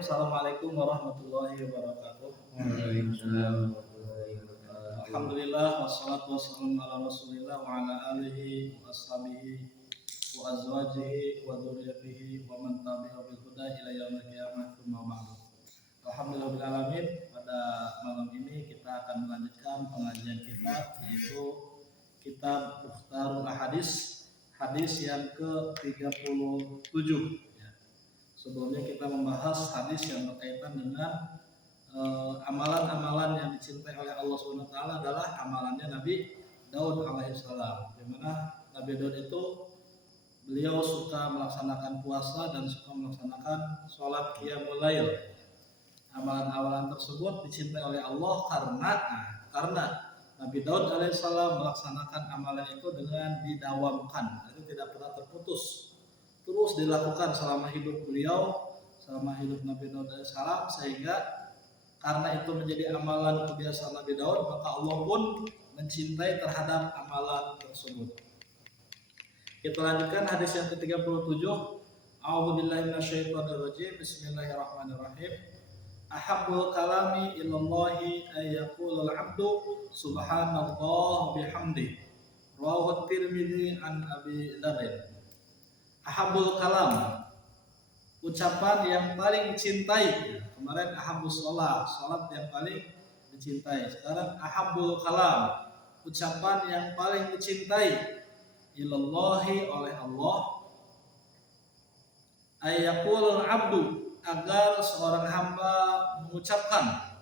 Assalamualaikum warahmatullahi wabarakatuh. Waalaikumsalam warahmatullahi wabarakatuh. Alhamdulillah wassalatu wassalamu ala Rasulillah wa ala alihi wa ashabihi wa azwajihi wa dzurriyyatihi wa man tabi'a bil huda ila yaumil qiyamah. Tsumma ba'du. Alhamdulillahil alamin. Pada malam ini kita akan melanjutkan pengajian kita, yaitu kitab Mukhtarul Ahadits, hadis yang ke-37. Sebelumnya kita membahas hadis yang berkaitan dengan amalan-amalan yang dicintai oleh Allah SWT adalah amalannya Nabi Daud alaihissalam. Di mana Nabi Daud itu beliau suka melaksanakan puasa dan suka melaksanakan sholat qiyamul lail. Amalan-amalan tersebut dicintai oleh Allah karena Nabi Daud alaihissalam melaksanakan amalan itu dengan didawamkan, jadi tidak pernah terputus. Terus dilakukan selama hidup beliau, selama hidup Nabi Daud alaihissalam, sehingga karena itu menjadi amalan kebiasaan Nabi Daud, maka Allah pun mencintai terhadap amalan tersebut. Kita lanjutkan hadis yang ke-37. A'udzubillahi minasyaitonirrajim. Bismillahirrahmanirrahim. Ahabbul kalami ilallahi ayyaqulul 'abdu subhanallah bihamdi. Rawahu Tirmidzi an Abi Dzar. Ahabul kalam, ucapan yang paling dicintai. Kemarin ahabus sholat yang paling dicintai. Sekarang ahabul kalam, ucapan yang paling dicintai. Ilallahi, oleh Allah. Ayyaqulul abdu, agar seorang hamba mengucapkan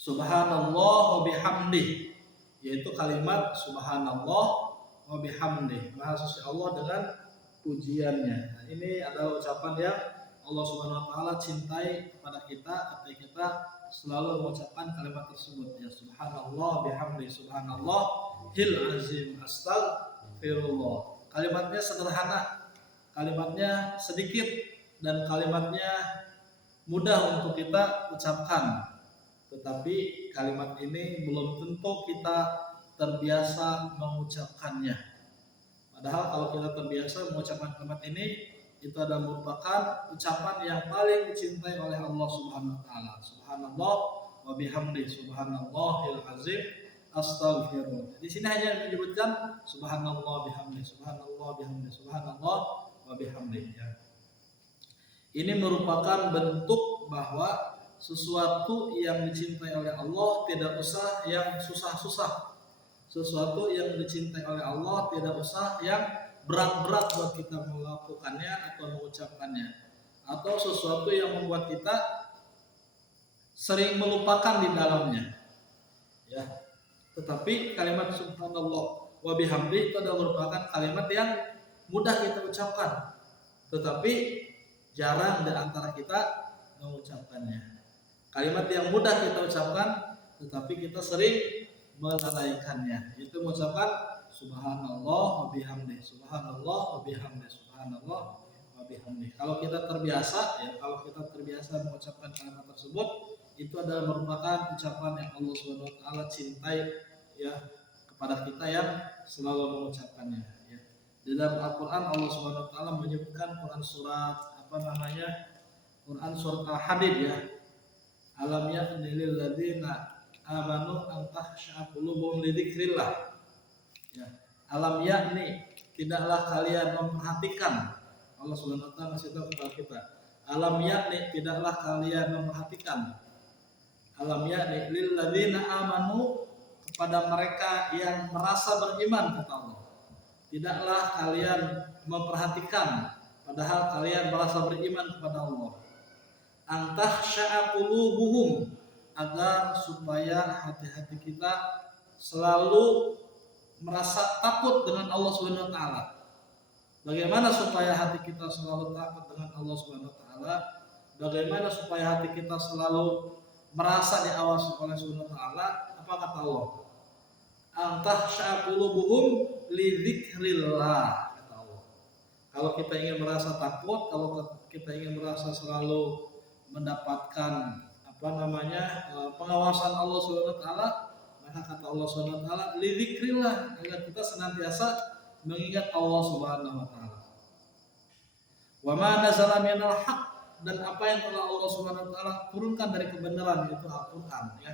subhanallah wa bihamdi, yaitu kalimat subhanallah wa bihamdih, maha suci Allah dengan pujiannya. Nah, ini adalah ucapan yang Allah Subhanahu wa taala cintai kepada kita ketika kita selalu mengucapkan kalimat tersebut, ya subhanallah bihamdi, subhanallah hil azim, astaghfirullah. Kalimatnya sederhana, kalimatnya sedikit, dan kalimatnya mudah untuk kita ucapkan. Tetapi kalimat ini belum tentu kita terbiasa mengucapkannya. Padahal kalau kita terbiasa mengucapkan kalimat ini, itu adalah merupakan ucapan yang paling dicintai oleh Allah Subhanahu wa taala. Subhanallah wa bihamdi, subhanallahil azim, astaghfirullah. Di sini hanya menyebutkan subhanallah bihamdi, subhanallah bihamdi, subhanallah wa bihamdi. Ini merupakan bentuk bahwa sesuatu yang dicintai oleh Allah tidak usah yang susah-susah. Sesuatu yang dicintai oleh Allah tidak usah yang berat-berat buat kita melakukannya atau mengucapkannya, atau sesuatu yang membuat kita sering melupakan di dalamnya, ya. Tetapi kalimat subhanallah wa bihamdi itu adalah merupakan kalimat yang mudah kita ucapkan, tetapi jarang di antara kita mengucapkannya. Kalimat yang mudah kita ucapkan, tetapi kita sering melalaikannya, itu mengucapkan subhanallah wa bihamdi, subhanallah wa bihamdi, subhanallah wa bihamdi. Kalau kita terbiasa, kalau kita terbiasa mengucapkan kalimat tersebut, itu adalah merupakan ucapan yang Allah Subhanahu wa taala cintai, ya, kepada kita yang selalu mengucapkannya, ya. Di dalam Al-Qur'an Allah Subhanahu wa taala menyebutkan Quran surat Quran surat Al-Hadid, ya. Alam ya'ni lil ladzina amanu an takhsha'a qulubuhum li dzikrillah. Ya. Alam yakni, tidaklah kalian memperhatikan, Allah Subhanahu wa taala masih tahu kepada kita. Alam yakni, tidaklah kalian memperhatikan. Alam yakni lil ladzina amanu, kepada mereka yang merasa beriman, kata Allah. Tidaklah kalian memperhatikan, padahal kalian merasa beriman kepada Allah. An takhsha'a qulubuhum, agar supaya hati-hati kita selalu merasa takut dengan Allah Subhanahu wa taala. Bagaimana supaya hati kita selalu takut dengan Allah Subhanahu wa taala? Bagaimana supaya hati kita selalu merasa diawasi oleh Subhanahu wa taala? Apa kata Allah? Antahsya qulubuhum li dzikrillah, kata Allah. Kalau kita ingin merasa takut, kalau kita ingin merasa selalu mendapatkan pengawasan Allah Subhanahu wa taala, maka kata Allah Subhanahu wa taala li dzikrillah, agar kita senantiasa mengingat Allah Subhanahu wa taala. Wa ma nazala minal haq, dan apa yang telah Allah Subhanahu wa taala turunkan dari kebenaran, yaitu Al-Qur'an ya.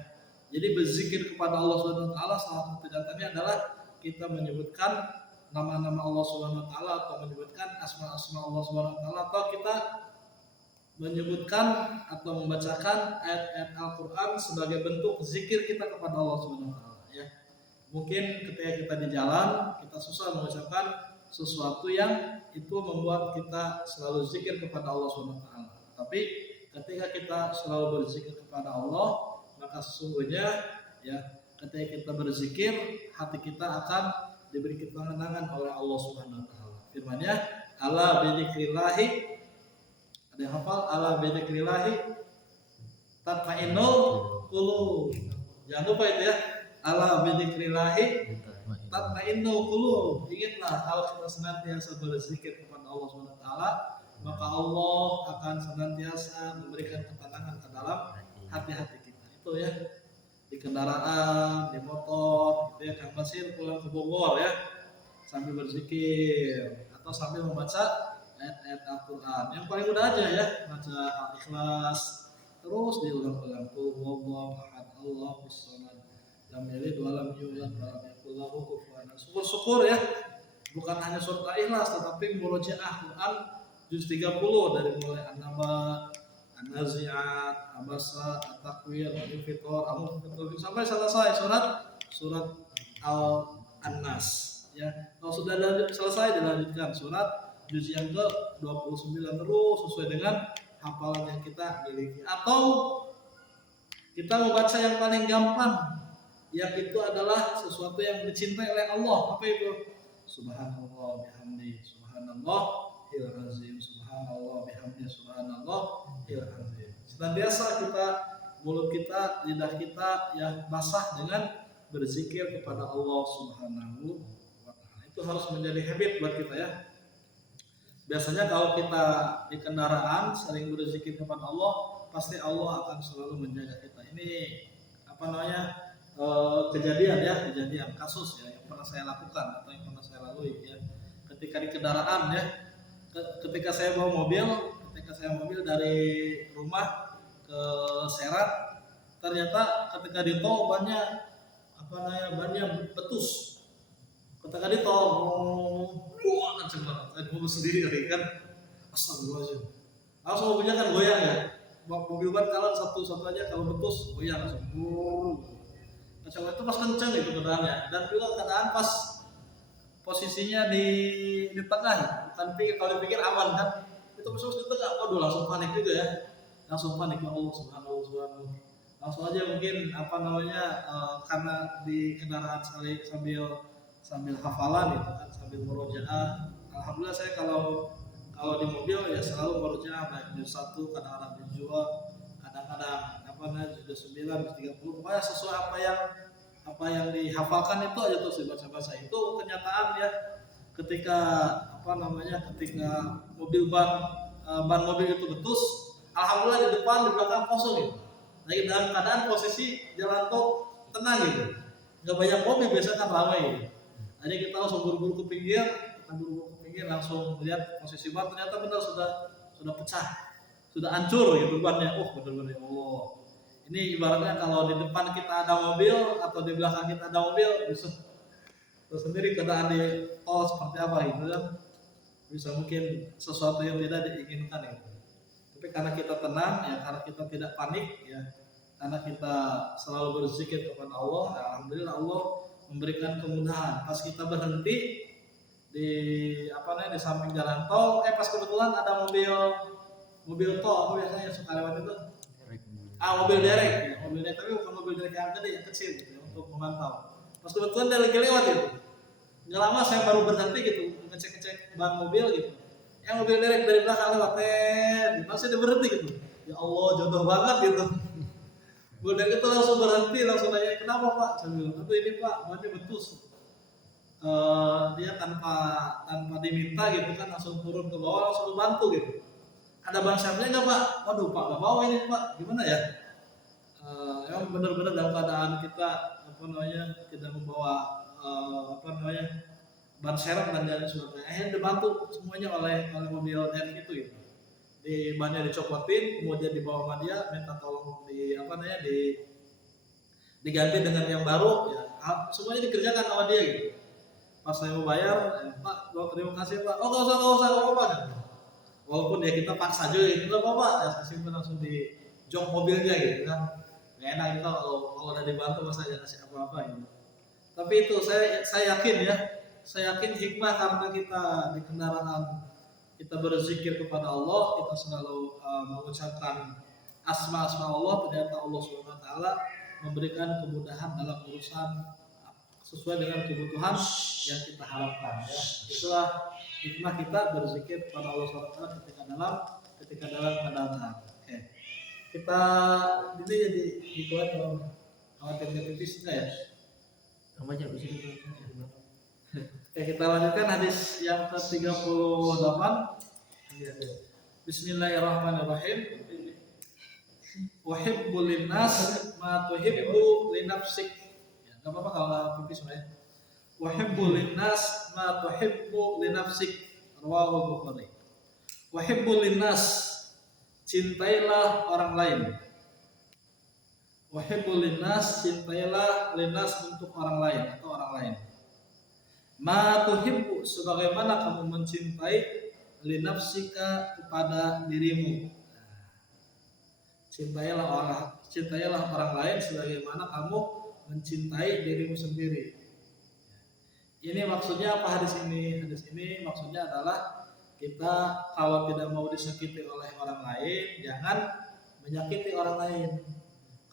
Jadi berzikir kepada Allah Subhanahu wa taala salah satu tindakannya adalah kita menyebutkan nama-nama Allah Subhanahu wa taala atau menyebutkan asma-asma Allah Subhanahu wa taala, atau kita menyebutkan atau membacakan ayat-ayat Al-Qur'an sebagai bentuk zikir kita kepada Allah Subhanahu wa taala ya. Mungkin ketika kita di jalan kita susah mengucapkan sesuatu yang itu membuat kita selalu zikir kepada Allah Subhanahu wa taala. Tapi ketika kita selalu berzikir kepada Allah, maka sesungguhnya ya ketika kita berzikir, hati kita akan diberi ketenangan oleh Allah Subhanahu wa taala. Firman-Nya, "Ala bidzikrillah", ada yang hafal? "Ala bidzikrillah tatma'innul qulub". Jangan lupa itu ya. "Ala bidzikrillah tatma'innul qulub". Ingatlah kalau kita senantiasa berzikir kepada Allah Subhanahu wa taala, maka Allah akan senantiasa memberikan ketenangan ke dalam hati-hati kita. Itu ya. Di kendaraan, di motor, gitu ya, Kang Basir pulang ke Bogor ya, sambil berzikir atau sambil membaca ayat-ayat Al-Qur'an. Yang paling mudah aja ya, baca Al-Ikhlas, terus diulang-ulang. Qul huwallahu ahad, Allahus samad, lam yalid wa lam yulad wa lam yakul lahu kufuwan ahad. Syukur-syukur ya, bukan hanya surat Al-Ikhlas tetapi murojaah Quran juz 30 dari mulai An-Naba, An-Nazi'at, Abasa, At-Takwir, Al-Infitor, Al-Mufitor sampai selesai surat Al-An-Nas ya. Kalau sudah selesai dilanjutkan surat juz yang ke-29 terus sesuai dengan hafalan yang kita miliki, atau kita membaca yang paling gampang yang itu adalah sesuatu yang dicintai oleh Allah. Apa itu? Subhanallah bihamdi, subhanallahil azim, subhanallah bihamdi, subhanallahil azim. Senantiasa kita, mulut kita, lidah kita ya basah dengan berzikir kepada Allah Subhanahu wa taala. Itu harus menjadi habit buat kita ya. Biasanya kalau kita di kendaraan sering berzikir kepada Allah, pasti Allah akan selalu menjaga kita. Ini apa namanya? Kejadian kasus ya yang pernah saya lakukan atau yang pernah saya lalui ya. Ketika di kendaraan ya, ketika saya bawa mobil dari rumah ke Serang, ternyata ketika di tol bannya betus. Ketika di tol kenceng banget, saya mobil sendiri lagi kan, astagfirullahaladzim, langsung mobilnya kan goyang ya. Mobil ban kalau satu aja kalau betus goyang langsung. Macam itu pas kenceng itu kendaraannya, dan juga keadaan pas posisinya di tengah, bukan kalau dipikir aman kan, itu pas di tengah, waduh langsung panik juga ya, langsung panik ya Allah subhanahu, langsung aja mungkin karena di kendaraan sambil hafalan itu kan, sambil murojaah. Alhamdulillah saya kalau di mobil ya selalu murojaah, baik juz 1, kadang-kadang juz 2, kadang-kadang juz 9, juz 30, pokoknya sesuai apa yang dihafalkan itu aja terus dibaca-baca. Itu kenyataan ya, ketika ban mobil itu betus, alhamdulillah di depan di belakang kosong gitu. Lagi dalam keadaan posisi jalan tol tenang gitu, nggak banyak mobil, biasa kan ramai gitu. Jadi kita langsung buru-buru ke pinggir, langsung lihat posisi ban, ternyata benar sudah pecah, sudah hancur gitu bannya. Benar-benar ya Allah. Ini ibaratnya kalau di depan kita ada mobil atau di belakang kita ada mobil, bisa sendiri keadaan di tol seperti apa gitu kan. Bisa mungkin sesuatu yang tidak diinginkan ya. Tapi karena kita tenang ya, karena kita tidak panik ya, karena kita selalu berzikir kepada Allah, alhamdulillah Allah memberikan kemudahan. Pas kita berhenti di samping jalan tol, pas kebetulan ada mobil tol, apa biasanya suka lewat itu? Mobil derek, tapi bukan mobil derek yang gede, yang kecil gitu ya, untuk memantau. Pas kebetulan dia lagi lewat gitu, nggak lama saya baru berhenti gitu, ngecek ban mobil gitu. Yang mobil derek dari belakang lewat, masih dia berhenti gitu. Ya Allah, jodoh banget gitu. Mobil derek itu langsung berhenti, langsung nanya, kenapa Pak? Saya bilang, ini Pak, bannya betus. Dia tanpa diminta gitu kan, langsung turun ke bawah, langsung bantu gitu. Ada ban serepnya nggak Pak? Waduh Pak, nggak bawa ini Pak, gimana ya? Emang benar-benar dalam keadaan kita tidak membawa ban serep dan jalan sebagainya. Dibantu semuanya oleh mobil derek itu gitu. di bannya dicopotin, kemudian dibawa sama dia, minta tolong diganti dengan yang baru, ya semuanya dikerjakan sama dia gitu. Pas saya mau bayar, Pak, terima kasih Pak. Oh nggak usah apa-apa. Walaupun ya kita paksa juga gitu, nggak apa-apa, ya simpen langsung di jok mobilnya gitu kan. Nggak enak gitu kalau udah dibantu masa jangan kasih apa-apa gitu. Tapi itu saya yakin hikmah karena kita di kendaraan kita berzikir kepada Allah, kita selalu mengucapkan asma-asma Allah, ternyata Allah Subhanahu wa taala memberikan kemudahan dalam urusan sesuai dengan kebutuhan yang kita harapkan ya. Itulah hikmah kita berzikir kepada Allah Subhanahu wa taala ketika dalam keadaan. Oke. Kita ini jadi hikmah kalau khawatir tipis enggak ya? Apa aja bisa itu? Oke, kita lanjutkan hadis yang ke-38. Bismillahirrahmanirrahim. Uhibbu linnas ma tuhibbu li nafsik. Ya, enggak apa-apa kalau pipis ya. Uhibbu linnas ma tuhibbu li nafsik. Rawahu Bukhari. Uhibbu linnas, cintailah orang lain. Uhibbu linnas, cintailah linnas untuk orang lain atau orang lain. Ma tuhibbu, sebagaimana kamu mencintai li nafsika kepada dirimu. Cintailah orang lain sebagaimana kamu mencintai dirimu sendiri. Ini maksudnya apa hadis ini? Hadis ini maksudnya adalah kita kalau tidak mau disakiti oleh orang lain, jangan menyakiti orang lain.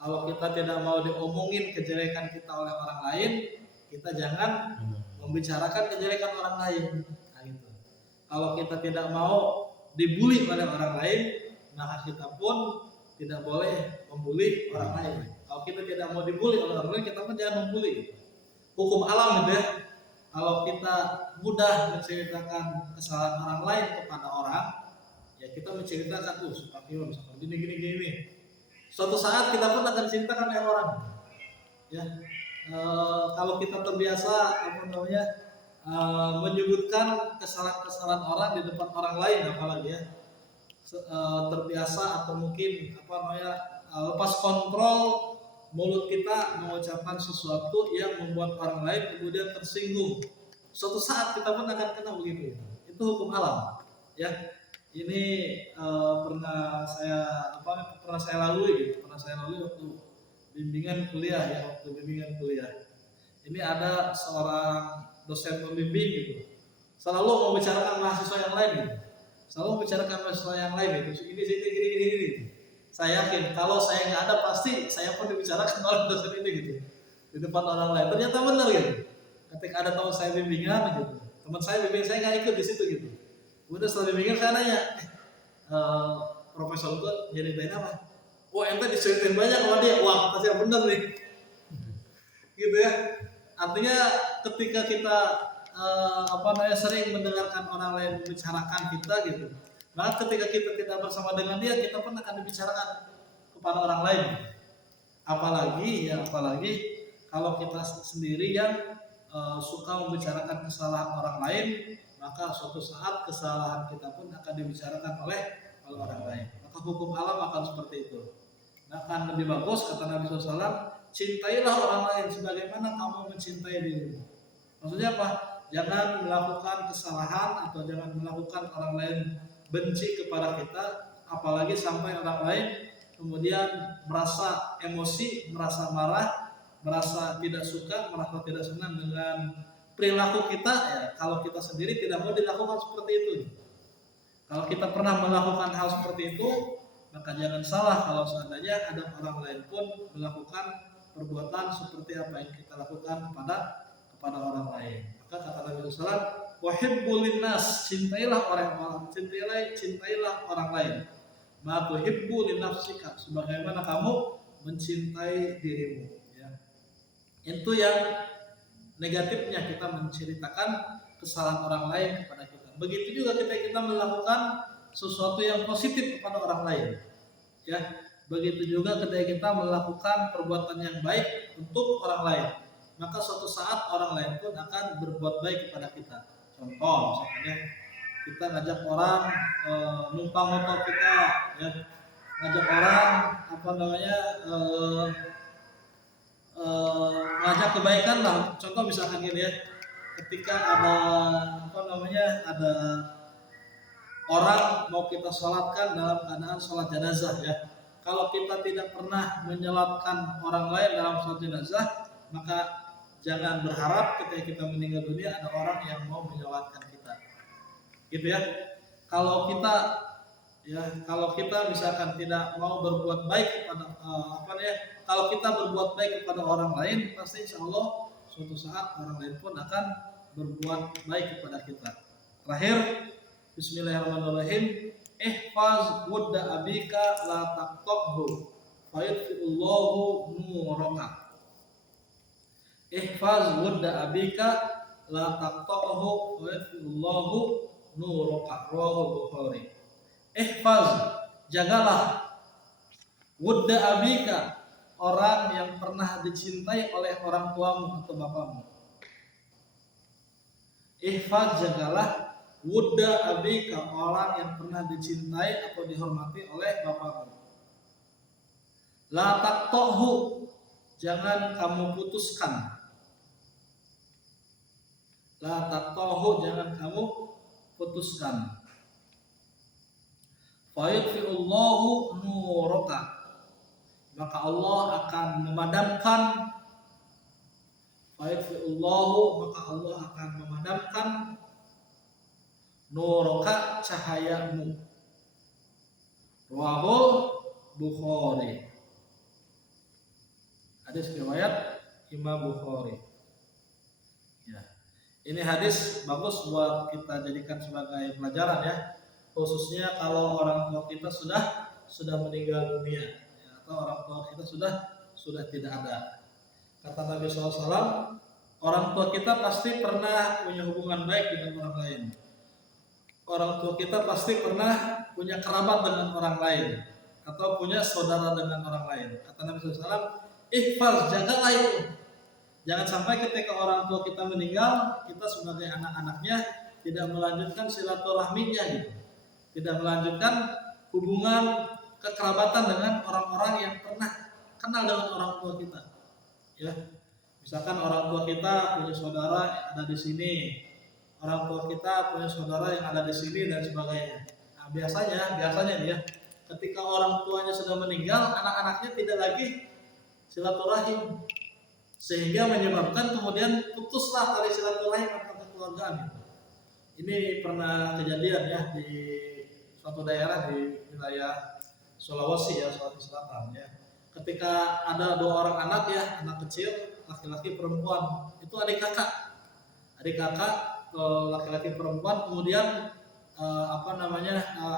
Kalau kita tidak mau diomongin kejelekan kita oleh orang lain, kita jangan membicarakan kejelekan orang lain. Nah, gitu. Kalau kita tidak mau dibully oleh orang lain, maka kita pun tidak boleh membuli orang lain. Kalau kita tidak mau dibully oleh orang lain, kita pun jangan membuli. Hukum alam gitu ya. Kalau kita mudah menceritakan kesalahan orang lain kepada orang, ya kita menceritakan seperti misalkan gini. Suatu saat kita pun akan ceritakan oleh orang. Ya. Kalau kita terbiasa menyebutkan kesalahan-kesalahan orang di depan orang lain, apalagi ya terbiasa atau mungkin lepas kontrol mulut kita mengucapkan sesuatu yang membuat orang lain kemudian tersinggung. Suatu saat kita pun akan kena begitu. Itu hukum alam. Ya, ini pernah saya lalui waktu bimbingan kuliah. Ini ada seorang dosen pembimbing gitu, selalu membicarakan mahasiswa yang lain gitu. Ini. Saya yakin kalau saya nggak ada pasti saya pun dibicarakan oleh dosen ini gitu di depan orang lain. Ternyata benar gitu. Ketika ada teman saya bimbingan gitu, teman saya bimbing saya nggak ikut di situ gitu. Kemudian setelah bimbingan saya nanya, profesor itu nyeritain apa? Wah ente diceritain banyak sama dia. Wah kata saya benar nih. Gitu ya. Artinya ketika kita sering mendengarkan orang lain membicarakan kita gitu, maka ketika kita tidak bersama dengan dia, kita pun akan dibicarakan kepada orang lain. Apalagi kalau kita sendiri yang suka membicarakan kesalahan orang lain, maka suatu saat kesalahan kita pun akan dibicarakan oleh orang lain. Maka hukum alam akan seperti itu. Nah, akan lebih bagus kata Nabi SAW, cintailah orang lain sebagaimana kamu mencintai dirimu. Maksudnya apa? Jangan melakukan kesalahan atau jangan melakukan orang lain benci kepada kita, apalagi sampai orang lain kemudian merasa emosi, merasa marah, merasa tidak suka, merasa tidak senang dengan perilaku kita. Ya, kalau kita sendiri tidak mau dilakukan seperti itu. Kalau kita pernah melakukan hal seperti itu, maka jangan salah kalau seandainya ada orang lain pun melakukan perbuatan seperti apa yang kita lakukan kepada orang lain. Maka kata Nabi SAW, wahibbu linnas, cintailah orang lain. Ma tuhibbu li nafsika, sebagaimana kamu mencintai dirimu. Ya. Itu yang negatifnya kita menceritakan kesalahan orang lain kepada kita. Begitu juga ketika kita melakukan sesuatu yang positif kepada orang lain. Ya, begitu juga ketika kita melakukan perbuatan yang baik untuk orang lain. Maka suatu saat orang lain pun akan berbuat baik kepada kita. Contoh misalnya kita ngajak orang numpang motor kita, ya, ngajak orang apa namanya ngajak kebaikan lah. Contoh misalkan gini ya, ketika ada apa namanya ada orang mau kita sholatkan dalam keadaan sholat jenazah, ya. Kalau kita tidak pernah menyolatkan orang lain dalam sholat jenazah, maka jangan berharap ketika kita meninggal dunia ada orang yang mau menyolatkan kita, gitu ya. Kalau kita misalkan tidak mau berbuat baik kepada kalau kita berbuat baik kepada orang lain, pasti insya Allah suatu saat orang lain pun akan berbuat baik kepada kita. Terakhir, Bismillahirrahmanirrahim. Ihfaz wudda abika la taqta'hu fayudfi'ullahu nuraka. Ihfaz wudda abika la taqta'hu fayudfi'ullahu nuraka. Rawahu Bukhari. Ihfaz, jagalah, wudda abika, orang yang pernah dicintai oleh orang tuamu atau bapamu. Ihfaz, jagalah, wudda abika, orang yang pernah dicintai atau dihormati oleh bapamu. La taqta'hu, jangan kamu putuskan. La taqta'hu, jangan kamu putuskan. Fayudfi'ullahu nuraka, maka Allah akan memadamkan. Fayudfi'ullahu, maka Allah akan memadamkan nuraka, cahayamu. Rawahul Bukhari. Hadis riwayat Imam Bukhari. Ya. Ini hadis bagus buat kita jadikan sebagai pelajaran, ya. Khususnya kalau orang tua kita sudah meninggal dunia, ya, atau orang tua kita sudah tidak ada. Kata Nabi SAW, orang tua kita pasti pernah punya hubungan baik dengan orang lain. Orang tua kita pasti pernah punya kerabat dengan orang lain atau punya saudara dengan orang lain. Kata Nabi SAW, ihfaz, jagalah itu. Jangan sampai ketika orang tua kita meninggal, kita sebagai anak-anaknya tidak melanjutkan silaturahminya, gitu. Tidak melanjutkan hubungan kekerabatan dengan orang-orang yang pernah kenal dengan orang tua kita, ya. Misalkan orang tua kita punya saudara yang ada di sini, orang tua kita punya saudara yang ada di sini dan sebagainya. Nah, biasanya nih ya, ketika orang tuanya sudah meninggal, anak-anaknya tidak lagi silaturahim, sehingga menyebabkan kemudian putuslah tali silaturahim atau kekeluargaan. Ini pernah kejadian, ya, di suatu daerah di wilayah Sulawesi, ya, Sulawesi Selatan, ya. Ketika ada dua orang anak, ya, anak kecil, laki-laki perempuan, itu adik kakak, laki-laki perempuan, kemudian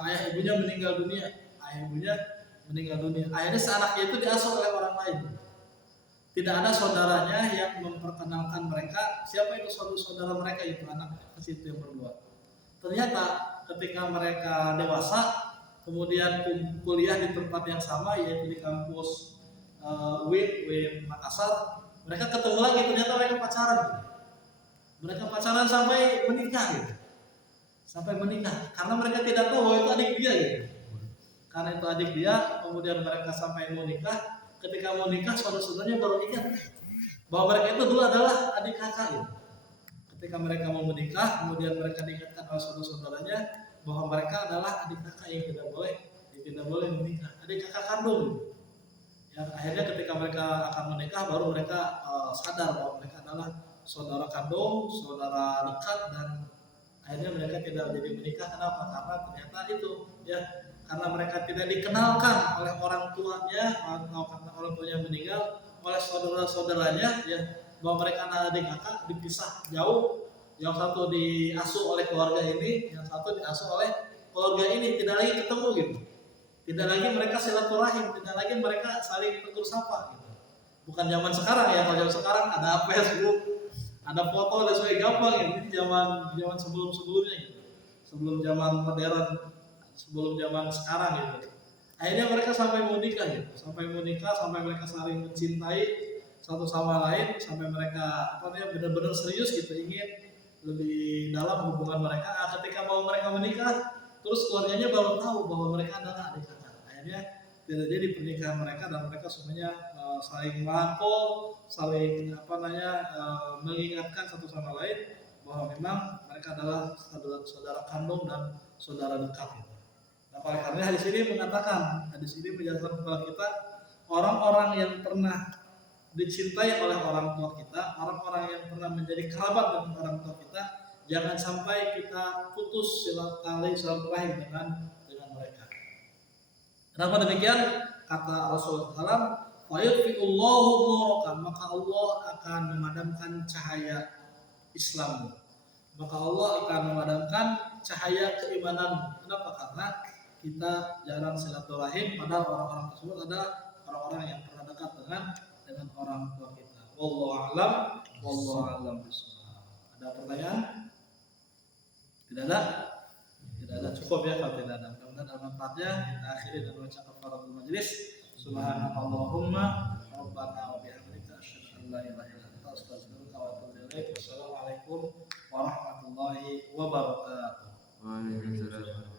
ayah ibunya meninggal dunia, akhirnya seanaknya itu diasuh oleh orang lain. Tidak ada saudaranya yang memperkenalkan mereka siapa itu saudara mereka, itu anak kecil yang berdua. Ternyata ketika mereka dewasa, kemudian kuliah di tempat yang sama, yaitu di kampus UIN Makassar, mereka ketemu lagi. Ternyata mereka pacaran sampai menikah, gitu. Karena mereka tidak tahu bahwa itu adik dia, gitu. Karena itu adik dia, kemudian mereka sampai mau nikah. Ketika mau nikah, saudara-saudaranya baru ingat bahwa mereka itu dulu adalah adik kakak, gitu. Ketika mereka mau menikah, kemudian mereka diingatkan oleh saudara-saudaranya bahwa mereka adalah adik kakak yang tidak boleh menikah, adik kakak kandung. Ya, akhirnya ketika mereka akan menikah, baru mereka sadar bahwa mereka adalah saudara kandung, saudara dekat, dan akhirnya mereka tidak jadi menikah. Kenapa? Karena ternyata itu, ya, karena mereka tidak dikenalkan oleh orang tuanya, atau karena orang tuanya meninggal, oleh saudara-saudaranya, ya, bahwa mereka adalah adik kakak, dipisah jauh. Yang satu diasuh oleh keluarga ini, yang satu diasuh oleh keluarga ini, tidak lagi ketemu, gitu. Tidak lagi mereka silaturahim, tidak lagi mereka saling tegur sapa, gitu. Bukan zaman sekarang, ya. Kalau zaman sekarang ada Facebook, ada foto, dan sebagainya, gampang, gitu. Ini zaman sebelum-sebelumnya, gitu. Sebelum zaman modern, sebelum zaman sekarang, gitu. Akhirnya mereka sampai mau nikah, gitu. Sampai mereka saling mencintai satu sama lain, sampai mereka benar-benar serius, gitu, ingin lebih dalam hubungan mereka. Ketika bahwa mereka menikah, terus keluarganya baru tahu bahwa mereka adalah adik kakak. Akhirnya tidak jadi pernikahan mereka dan mereka semuanya saling merangkul, saling mengingatkan satu sama lain bahwa memang mereka adalah saudara kandung dan saudara dekat. Nah, oleh karena hadis ini mengatakan, hadis ini menjelaskan kepada kita orang-orang yang pernah dicintai oleh orang tua kita, orang-orang yang pernah menjadi kerabat dengan orang tua kita, jangan sampai kita putus silaturahim dengan mereka. Kenapa demikian? Kata Rasulullah SAW, "Fayutfi'ullahu nuraka", maka Allah akan memadamkan cahaya Islam. Maka Allah akan memadamkan cahaya keimanan. Kenapa? Karena kita jarang silaturahim, padahal orang-orang tersebut adalah orang-orang yang pernah dekat dengan orang tua kita. Wallahu a'lam bishawab. Ada pertanyaan? Tidak ada? Tidak ada, cukup ya kalau tidak ada. Mudah-mudahan ada manfaatnya. Kita akhiri dengan baca kafaratul majelis. Subhanakallahumma rabbana wa bihamdika asyhadu an la ilaha illa anta astaghfiruka wa atubu ilaik. Wassalamualaikum warahmatullahi wabarakatuh. Waalaikumsalam.